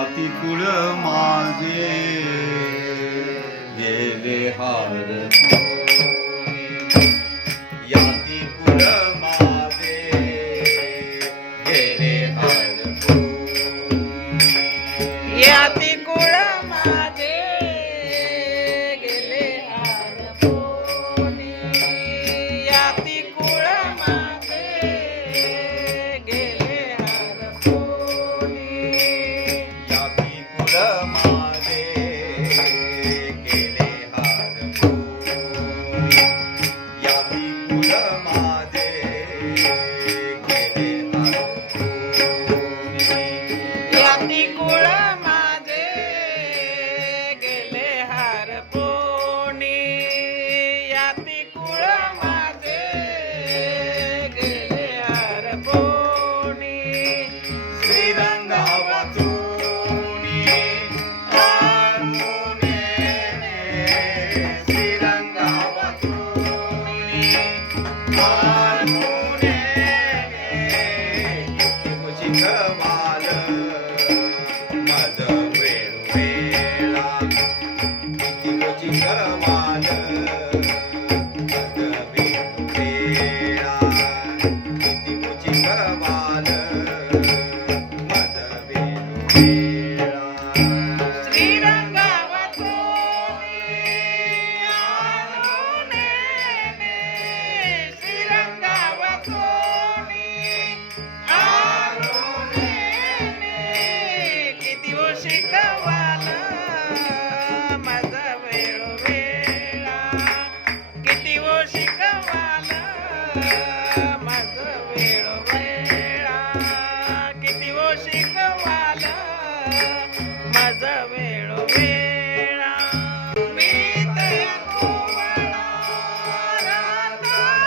जाती कुळ माझे. गेले हार Yeah.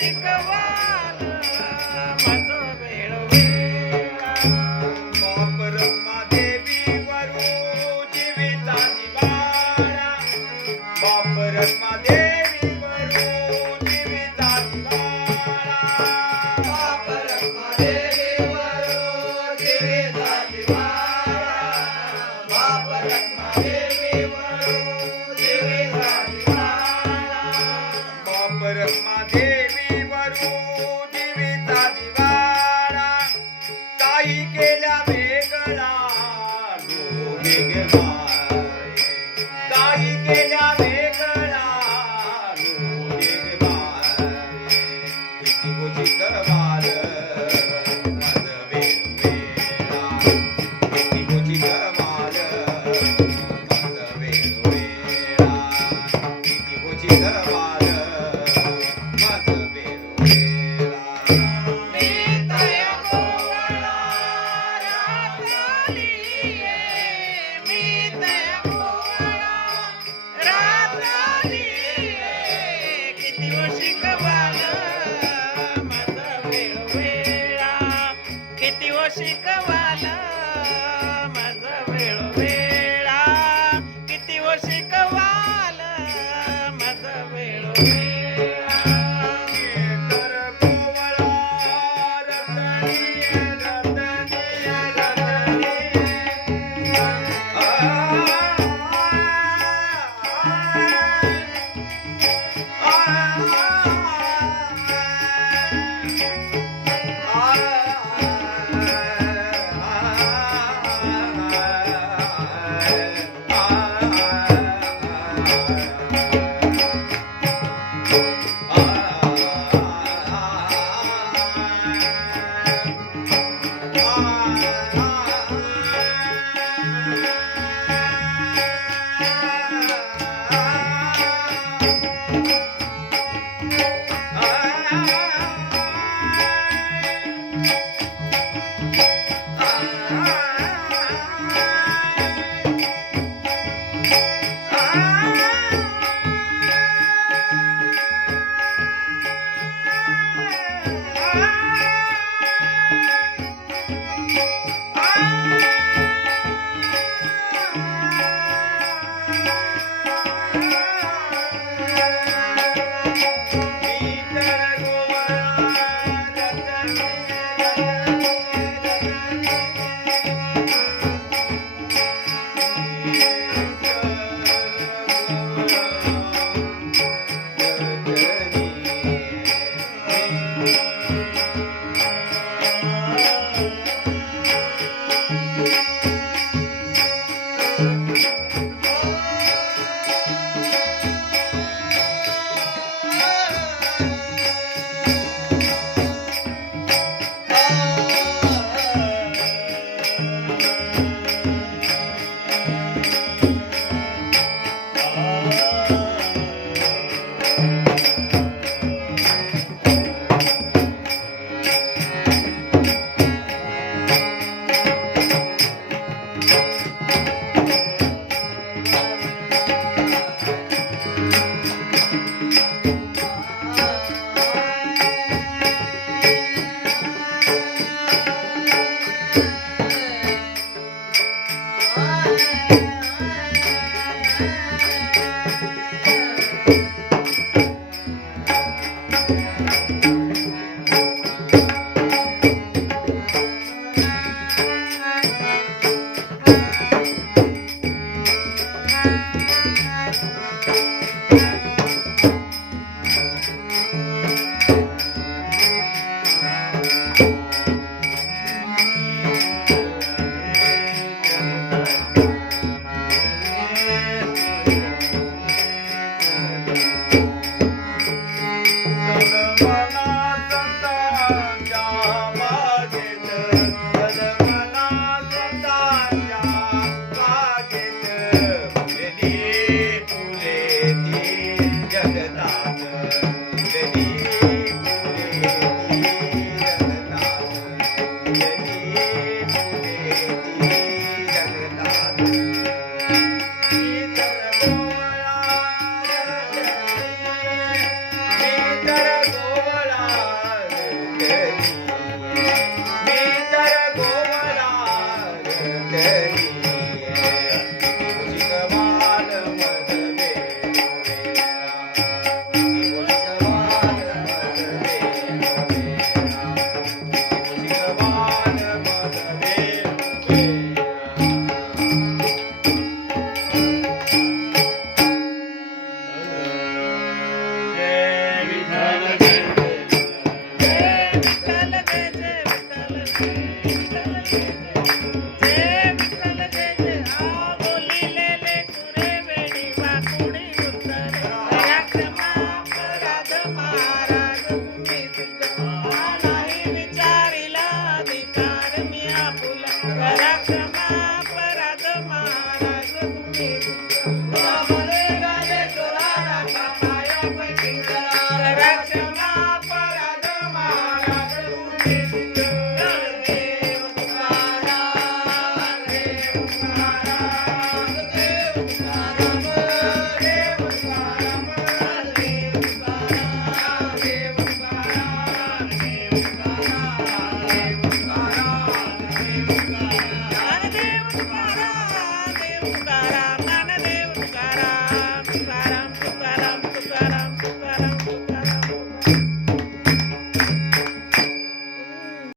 ಚಿಕ್ಕವಾಲ 你听我。